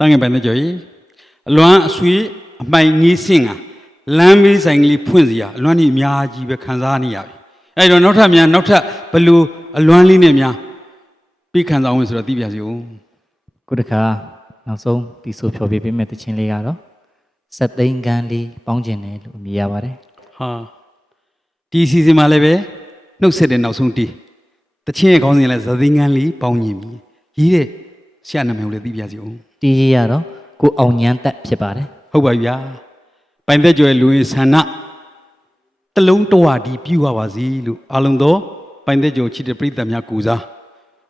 တန်းငယ်ပိုင်တဲ့ကြော်ကြီးအလွမ်းအဆွေးအမိုင်ငေးစင်ကလမ်းမေးဆိုင်ကလေးဖွင့်စီရအလွမ်းကြီးအများကြီးပဲခံစားနေရပြီအဲ့တော့နောက်ထပ်များနောက်ထပ်ဘလို့အလွမ်းလေးနဲ့များပြီးခံစားဝင်ဆိုတော့သိပြစီဦးခုတစ်ခါနောက်ဆုံးတီဆိုဖြော်ပြပေးမယ့်တခြင်းလေးကတော့စက်သိန်းကန်းလေးပေါင်းကျင်တယ်လို့အမည်ရပါတယ်ဟာဒီစီစဉ်မှာလည်းပဲနှုတ်ဆက်တဲ့နောက်ဆုံးတီးတချင်းရဲ့ခေါင်းစဉ်လည်းသသိန်းကန်းလေးပေါင်းညီပြီရေးတဲ့ဆရာနာမည်ကိုလည်းသိပြစီဦး တီးရေးရတော့ကိုအောင်ညမ်းတက်ဖြစ်ပါတယ်ဟုတ်ပါပြီဗျာပိုင်သက်ကျော်ရဲ့လူရင်ဆန္ဒတလုံးတဝဒီပြူရပါစီလို့အလုံးသောပိုင်သက်ကျော်ချစ်တဲ့ပြိတ္တများကူစား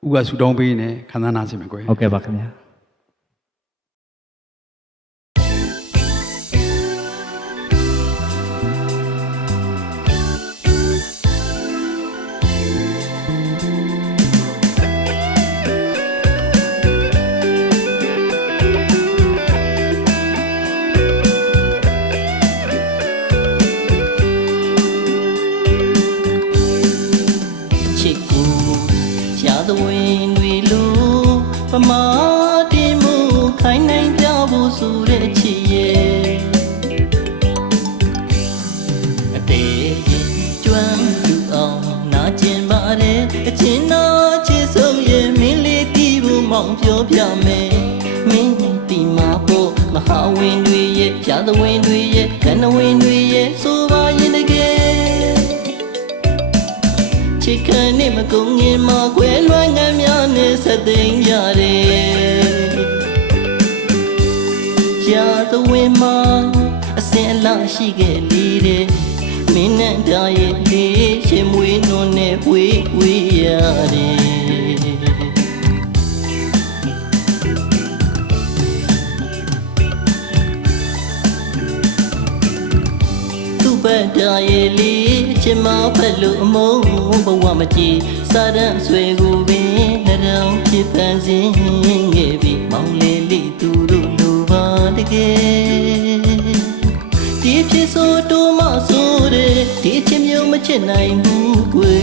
ဥပဆူတောင်းပေးနေခန္ဓာနာစီမယ်ကွယ်ဟုတ်ကဲ့ပါခင်ဗျာ သဝင်တွေလို့ပမာတင်မှုခိုင်းနိုင်ပြဖို့ဆိုတဲ့ချစ်ရဲ့အတေးကျွမ်းလူအောင်နာကျင်ပါတယ်အချင်းတော်ချစ်ဆုံးရဲ့မင်းလေးတီးဖို့မောင်ပြောပြမယ်မင်းတီမာဖို့မဟာဝင်တွေရဲ့ရာသဝင်တွေရဲ့ကနဝင်တွေရဲ့ဆိုပါ ချစ်ခံနေမကုန်ငင်မှာခွဲလွှမ်းငံများနဲ့ဆက်သိမ်းရတယ်ရာသဝင်မှာအစင်အလာရှိခဲ့လေတဲ့မင်းနဲ့တာရဲ့လေးရှင်မွေးနွန်းနဲ့ဝေးဝေးရတယ် သူ့ဘက်တာရဲ့လေးချင်မဖက်လို့အမုန်းဘဝမကြည်စာရန်ဆွေကိုပင်နှရောင်ဖြစ်ပန်းစင်ငယ်ပြီးမောင်လေးလေးသူတို့လိုပါတကယ်ဒီဖြစ်ဆိုတော့မဆိုတဲ့ဒီချင်မျိုးမချစ်နိုင်ဘူးကွယ်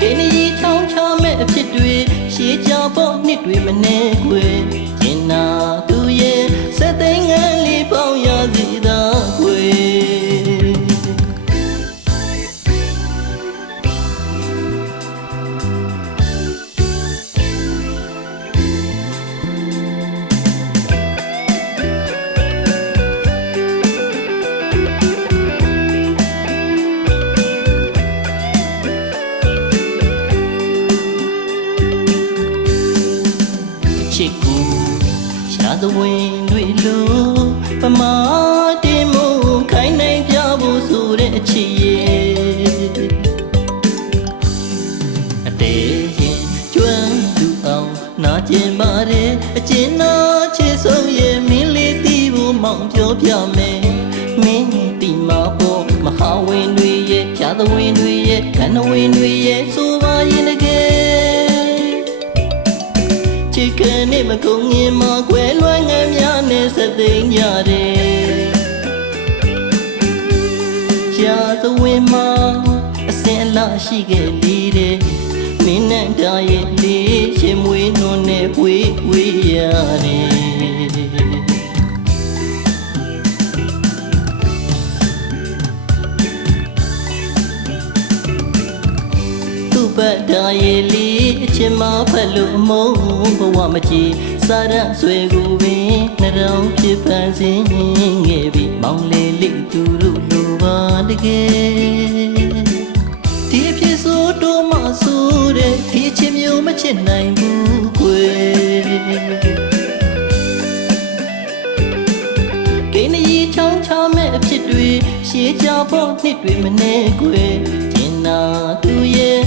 ကင်းကြီးချောင်းချမဲ့အဖြစ်တွေရှေးကြဖို့နှစ်တွေမနေခွေကျင်နာ ကိုရှာသဝင်တွေလို့ပမာတင်မှုခိုင်းနိုင်ပြဖို့ဆိုတဲ့အချစ်ရဲ့အတေးရင်ကျွမ်းလူအောင်နာကျင်ပါတယ်အကျဉ်းနာချစ်ဆုံးရဲ့မင်းလေးတီးဖို့မောင်ပြောပြမယ်မင်းတီမာဖို့မဟာဝင်တွေရဲ့ရှာသဝင်တွေရဲ့ကနဝင်တွေရဲ့ဆိုပါရင် နေမကုန်ငင်မှာခွဲလွှမ်းငံများနဲ့ဆက်သိမ်းကြတယ်ရာသဝင်မှာအစင်အလာရှိခဲ့လေတဲ့မင်းနဲ့တာရဲ့လေးရှင်မွေးနွန်းနဲ့ဝေးဝေးရတယ်သူ့ဘက်တာရဲ့လေးအ ချင်းမဖက်လို့အမုန်းဘဝမကြည်စာရန်ဆွေကိုပင်နှရောင်ဖြစ်ပန်းစင်ငယ်ပြီးမောင်လေးလေးသူတို့လိုပါတကယ်ဒီဖြစ်ဆိုတော့မဆိုတဲ့ဒီချင်မျိုးမချစ်နိုင်ဘူးကွယ်ကိန်းကြီးချောင်းချမဲ့အဖြစ်တွေရှေးကြဖို့နှစ်တွေမနေကွယ်ကျင်နာသူရဲ့